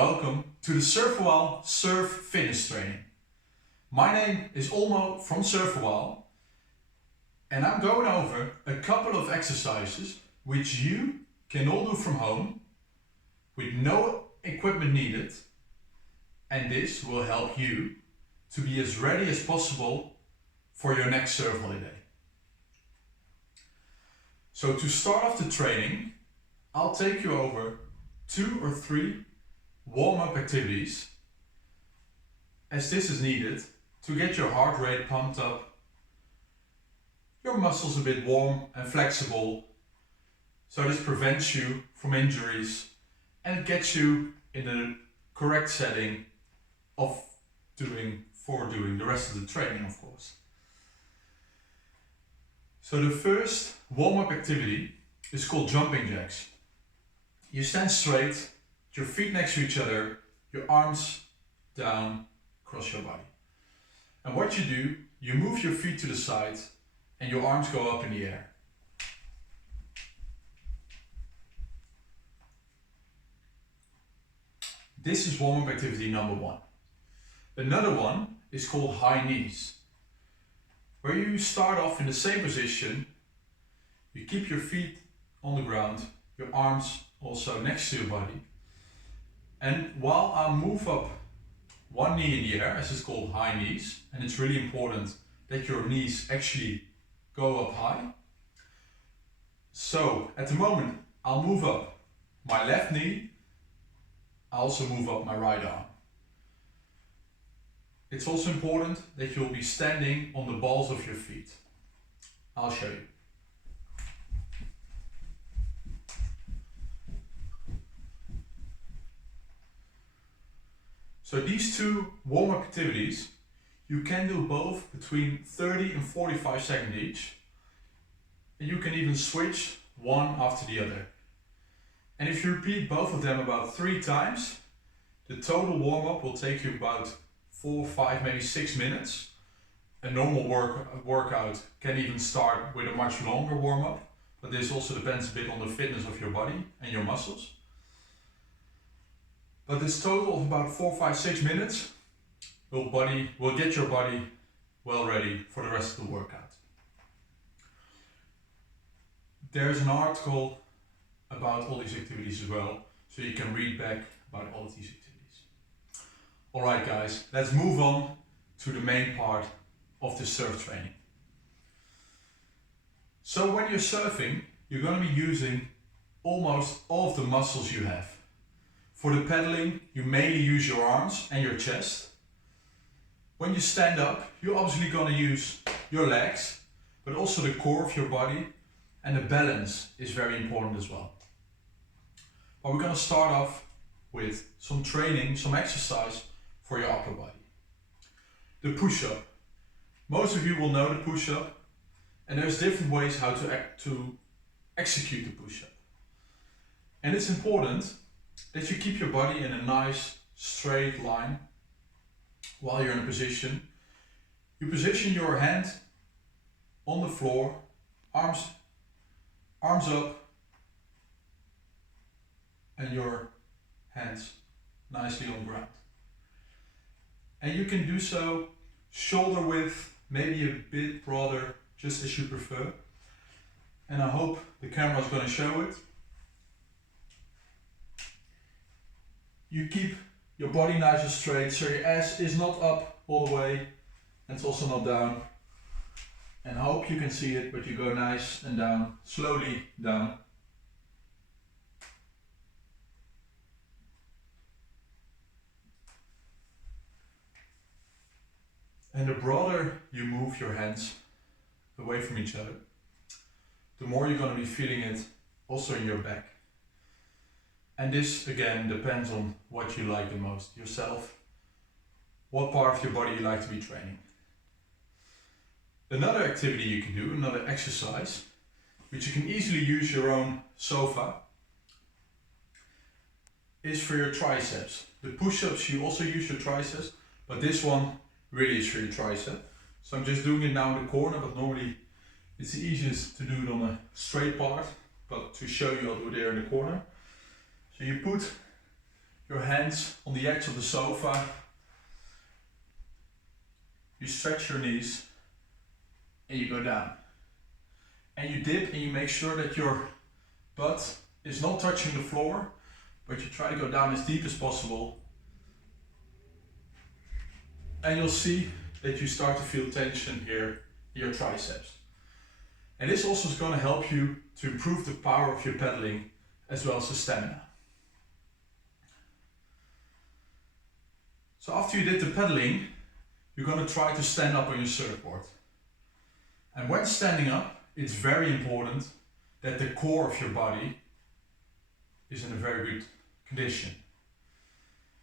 welcome to the SurfaWhile Surf Fitness training. My name is Olmo from SurfaWhile and I'm going over a couple of exercises which you can all do from home with no equipment needed, and this will help you to be as ready as possible for your next surf holiday. So to start off the training, I'll take you over 2 or 3 warm-up activities, as this is needed to get your heart rate pumped up, your muscles a bit warm and flexible, so this prevents you from injuries and gets you in the correct setting for doing the rest of the training, of course. So the first warm-up activity is called jumping jacks. You stand straight, your feet next to each other, your arms down across your body. And what you do, you move your feet to the side and your arms go up in the air. This is warm-up activity number 1. Another one is called high knees, where you start off in the same position. You keep your feet on the ground, your arms also next to your body. And while I move up one knee in the air, as it's called high knees, and it's really important that your knees actually go up high. So at the moment, I'll move up my left knee, I also move up my right arm. It's also important that you'll be standing on the balls of your feet. I'll show you. So these 2 warm-up activities, you can do both between 30 and 45 seconds each. And you can even switch one after the other. And if you repeat both of them about 3 times, the total warm-up will take you about 4, 5, maybe 6 minutes. A normal workout can even start with a much longer warm-up, but this also depends a bit on the fitness of your body and your muscles. But this total of about 4, 5, 6 minutes will get your body well ready for the rest of the workout. There's an article about all these activities as well, so you can read back about all of these activities. Alright guys, let's move on to the main part of the surf training. So when you're surfing, you're going to be using almost all of the muscles you have. For the paddling, you mainly use your arms and your chest. When you stand up, you're obviously going to use your legs, but also the core of your body, and the balance is very important as well. But we're going to start off with some training, some exercise for your upper body. The push-up. Most of you will know the push-up, and there's different ways how to execute the push-up. And it's important that you keep your body in a nice straight line while you're in a position. You position your hand on the floor, arms up, and your hands nicely on the ground. And you can do so shoulder width, maybe a bit broader, just as you prefer. And I hope the camera is going to show it. You keep your body nice and straight, so your ass is not up all the way, and it's also not down. And I hope you can see it, but you go nice and down, slowly down. And the broader you move your hands away from each other, the more you're going to be feeling it also in your back. And this again depends on what you like the most yourself, what part of your body you like to be training. Another activity you can do, another exercise, which you can easily use your own sofa, is for your triceps. The push-ups, you also use your triceps, but this one really is for your tricep. So I'm just doing it now in the corner, but normally it's the easiest to do it on a straight part, but to show you I'll do it there in the corner. So you put your hands on the edge of the sofa. You stretch your knees and you go down. And you dip and you make sure that your butt is not touching the floor, but you try to go down as deep as possible. And you'll see that you start to feel tension here in your triceps. And this also is going to help you to improve the power of your pedaling as well as the stamina. So after you did the pedaling, you're going to try to stand up on your surfboard. And when standing up, it's very important that the core of your body is in a very good condition.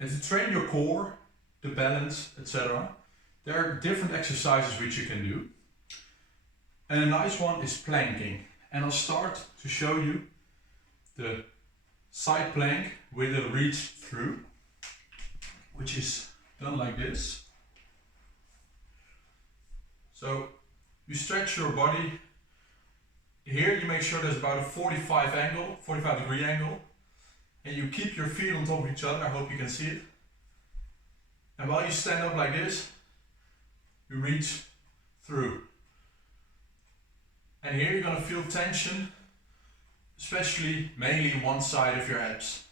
And to train your core, the balance, etc., there are different exercises which you can do. And a nice one is planking. And I'll start to show you the side plank with a reach through, which is done like this. So you stretch your body. Here you make sure there's about a 45 degree angle, and you keep your feet on top of each other. I hope you can see it. And while you stand up like this, you reach through. And here you're going to feel tension, especially mainly one side of your abs.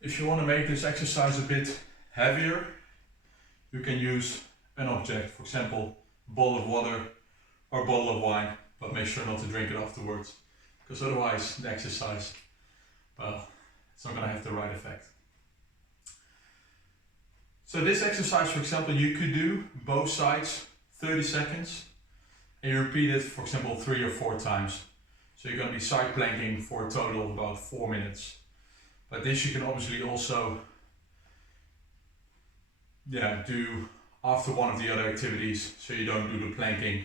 If you want to make this exercise a bit heavier, you can use an object, for example, a bottle of water or a bottle of wine, but make sure not to drink it afterwards, because otherwise the exercise, well, it's not going to have the right effect. So this exercise, for example, you could do both sides 30 seconds, and you repeat it, for example, 3 or 4 times. So you're going to be side planking for a total of about 4 minutes. But this you can obviously also do after one of the other activities, so you don't do the planking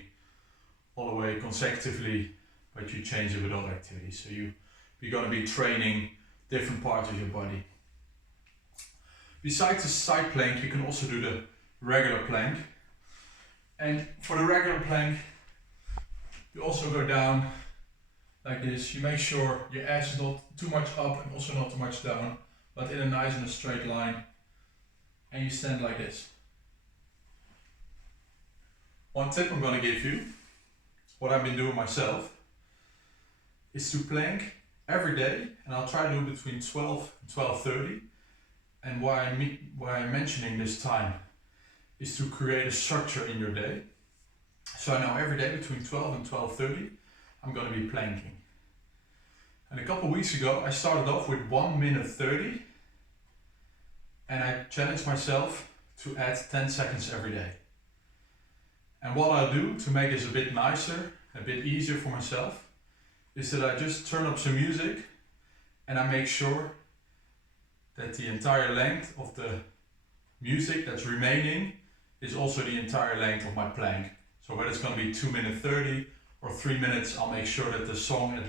all the way consecutively, but you change it with other activities. So you're going to be training different parts of your body. Besides the side plank, you can also do the regular plank. And for the regular plank, you also go down like this. You make sure your ass is not too much up and also not too much down, but in a nice and a straight line. And you stand like this. One tip I'm going to give you, what I've been doing myself, is to plank every day, and I'll try to do between 12 and 12:30. And why I'm mentioning this time is to create a structure in your day. So now every day between 12 and 12:30, I'm going to be planking. And a couple of weeks ago, I started off with 1 minute 30, and I challenged myself to add 10 seconds every day. And what I'll do to make this a bit nicer, a bit easier for myself, is that I just turn up some music and I make sure that the entire length of the music that's remaining is also the entire length of my plank. So whether it's going to be 2 minutes 30 or 3 minutes, I'll make sure that the song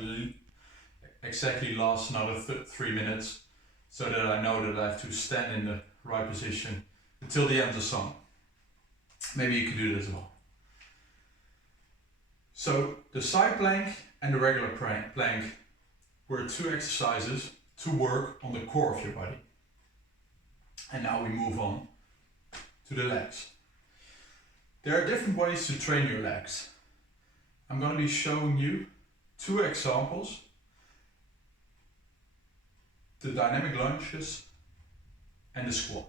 exactly lasts another 3 minutes, so that I know that I have to stand in the right position until the end of the song. Maybe you can do this as well. So the side plank and the regular plank were 2 exercises to work on the core of your body. And now we move on to the legs. There are different ways to train your legs. I'm going to be showing you 2 examples. The dynamic lunges and the squat.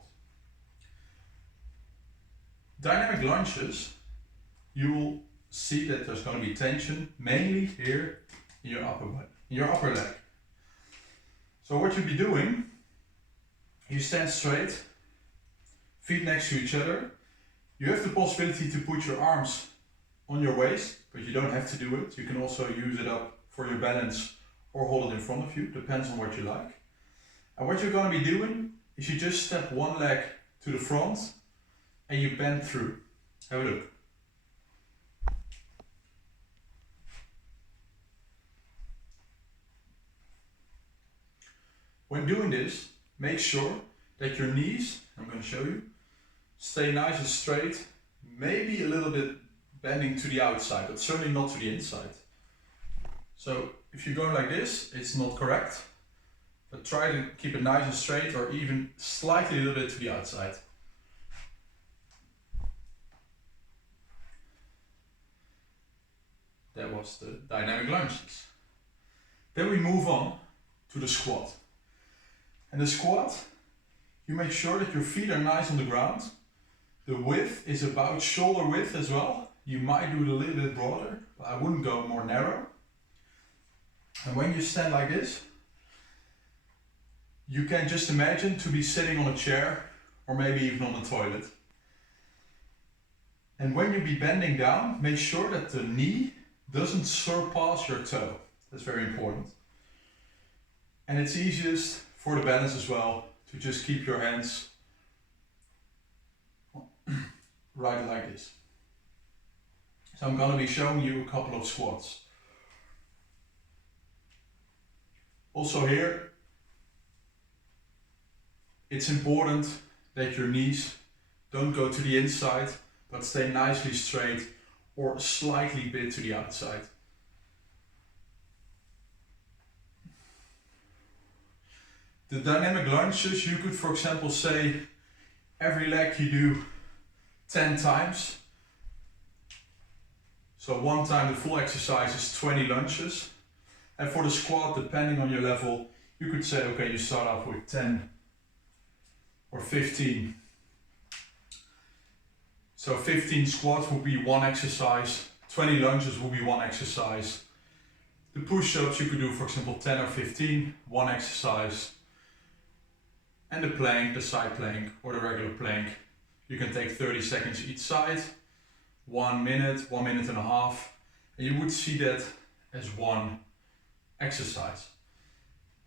Dynamic lunges, you will see that there's going to be tension mainly here in your upper leg. So what you'll be doing, you stand straight, feet next to each other. You have the possibility to put your arms on your waist, but you don't have to do it. You can also use it up for your balance or hold it in front of you, depends on what you like. And what you're going to be doing is you just step one leg to the front and you bend through. Have a look. When doing this, make sure that your knees, I'm going to show you, stay nice and straight, maybe a little bit bending to the outside, but certainly not to the inside. So if you go like this, it's not correct, but try to keep it nice and straight, or even slightly a little bit to the outside. That was the dynamic lunges. Then we move on to the squat. And the squat, you make sure that your feet are nice on the ground. The width is about shoulder width as well. You might do it a little bit broader, but I wouldn't go more narrow. And when you stand like this, you can just imagine to be sitting on a chair or maybe even on the toilet. And when you be bending down, make sure that the knee doesn't surpass your toe. That's very important. And it's easiest for the balance as well to just keep your hands right like this. So I'm going to be showing you a couple of squats. Also here, it's important that your knees don't go to the inside, but stay nicely straight or slightly bit to the outside. The dynamic lunges, you could for example say every leg you do 10 times. So one time the full exercise is 20 lunges. And for the squat, depending on your level, you could say, okay, you start off with 10 or 15. So 15 squats will be one exercise, 20 lunges will be one exercise. The push-ups you could do, for example, 10 or 15, one exercise. And the plank, the side plank or the regular plank, you can take 30 seconds each side, 1 minute, 1 minute and a half, and you would see that as one exercise.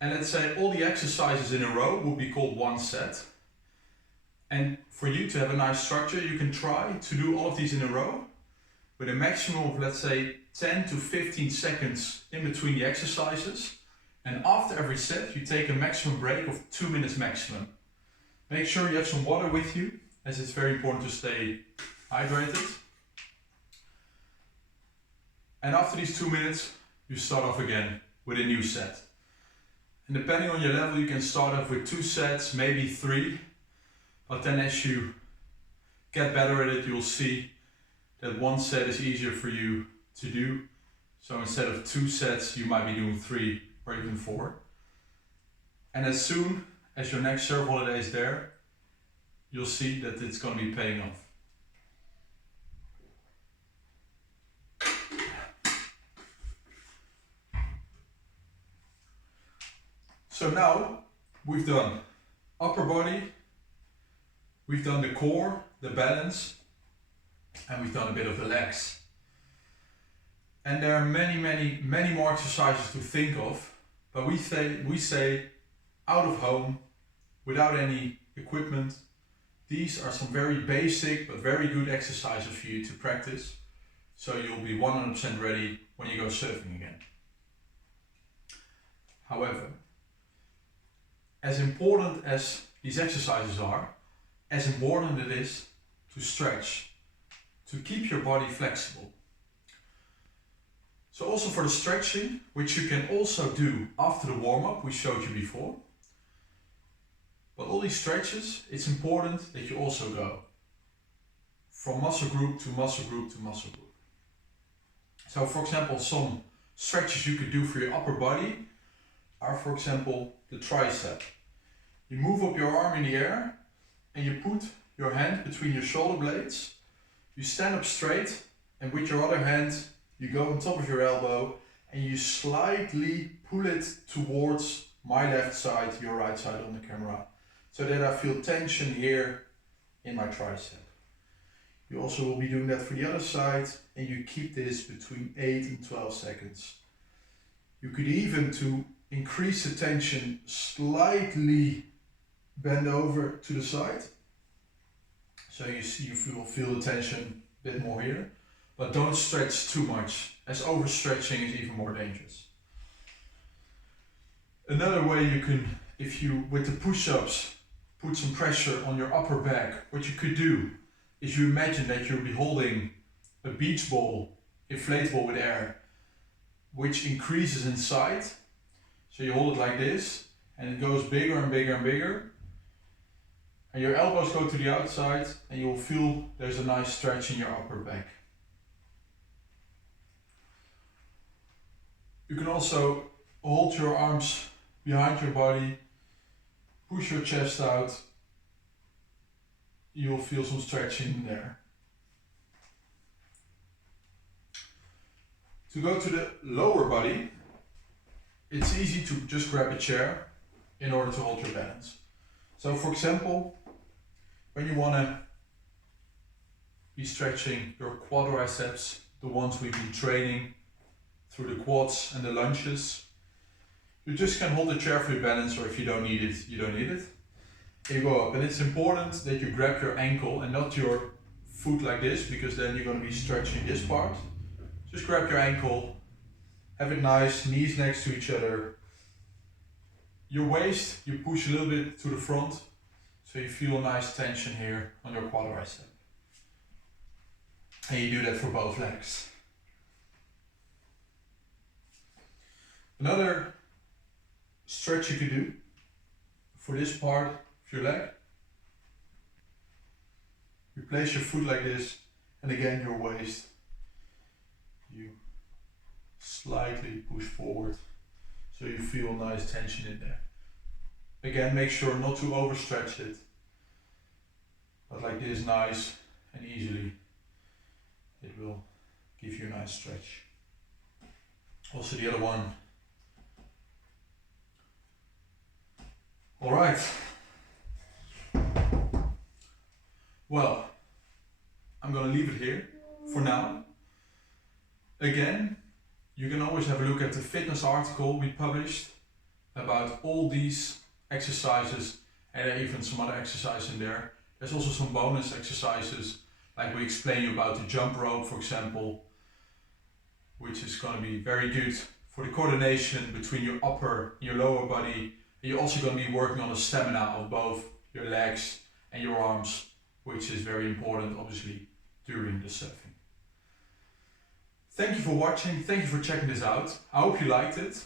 And let's say all the exercises in a row will be called one set. And for you to have a nice structure, you can try to do all of these in a row with a maximum of, let's say, 10 to 15 seconds in between the exercises. And after every set, you take a maximum break of 2 minutes maximum. Make sure you have some water with you, as it's very important to stay hydrated. And after these 2 minutes, you start off again with a new set. And depending on your level, you can start off with 2 sets, maybe 3. But then as you get better at it, you'll see that 1 set is easier for you to do. So instead of 2 sets, you might be doing 3 or even 4. And as soon as your next surf holiday is there, you'll see that it's going to be paying off. So now we've done upper body, we've done the core, the balance, and we've done a bit of the legs. And there are many more exercises to think of, but we say out of home, without any equipment. These are some very basic but very good exercises for you to practice, so you'll be 100% ready when you go surfing again. However, as important as these exercises are, as important it is to stretch, to keep your body flexible. So also for the stretching, which you can also do after the warm-up we showed you before. But all these stretches, it's important that you also go from muscle group to muscle group to muscle group. So for example, some stretches you could do for your upper body are, for example, the tricep. You move up your arm in the air and you put your hand between your shoulder blades. You stand up straight, and with your other hand you go on top of your elbow and you slightly pull it towards my left side, your right side on the camera, so that I feel tension here in my tricep. You also will be doing that for the other side, and you keep this between 8 and 12 seconds. You could even, to increase the tension, slightly bend over to the side. So you will feel the tension a bit more here, but don't stretch too much, as overstretching is even more dangerous. Another way you can, if you, with the push-ups, put some pressure on your upper back, what you could do is you imagine that you'll be holding a beach ball, inflatable with air, which increases in size. So you hold it like this, and it goes bigger and bigger and bigger. And your elbows go to the outside and you'll feel there's a nice stretch in your upper back. You can also hold your arms behind your body, push your chest out. You'll feel some stretching there. To go to the lower body, it's easy to just grab a chair in order to hold your balance. So for example, when you want to be stretching your quadriceps, the ones we've been training through the quads and the lunges, you just can hold the chair for your balance, or if you don't need it, you don't need it. You go up, and it's important that you grab your ankle and not your foot like this, because then you're going to be stretching this part. Just grab your ankle, have it nice, knees next to each other. Your waist, you push a little bit to the front, so you feel a nice tension here on your quadricep. And you do that for both legs. Another stretch you could do for this part of your leg. You place your foot like this, and again your waist. You slightly push forward, so you feel nice tension in there. Again, make sure not to overstretch it, but like this, nice and easily, it will give you a nice stretch. Also the other one. All right. Well, I'm gonna leave it here for now. Again, you can always have a look at the fitness article we published about all these exercises, and there are even some other exercises in there. There's also some bonus exercises, like we explain you about the jump rope, for example, which is going to be very good for the coordination between your upper and your lower body. And you're also going to be working on the stamina of both your legs and your arms, which is very important, obviously, during the surfing. Thank you for watching, thank you for checking this out. I hope you liked it.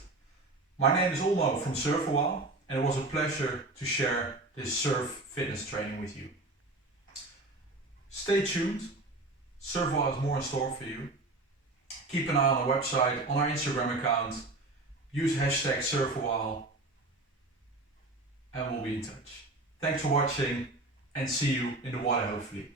My name is Olmo from SurfaWhile, and it was a pleasure to share this surf fitness training with you. Stay tuned, SurfaWhile has more in store for you. Keep an eye on our website, on our Instagram account, use hashtag SurfaWhile, and we'll be in touch. Thanks for watching, and see you in the water hopefully.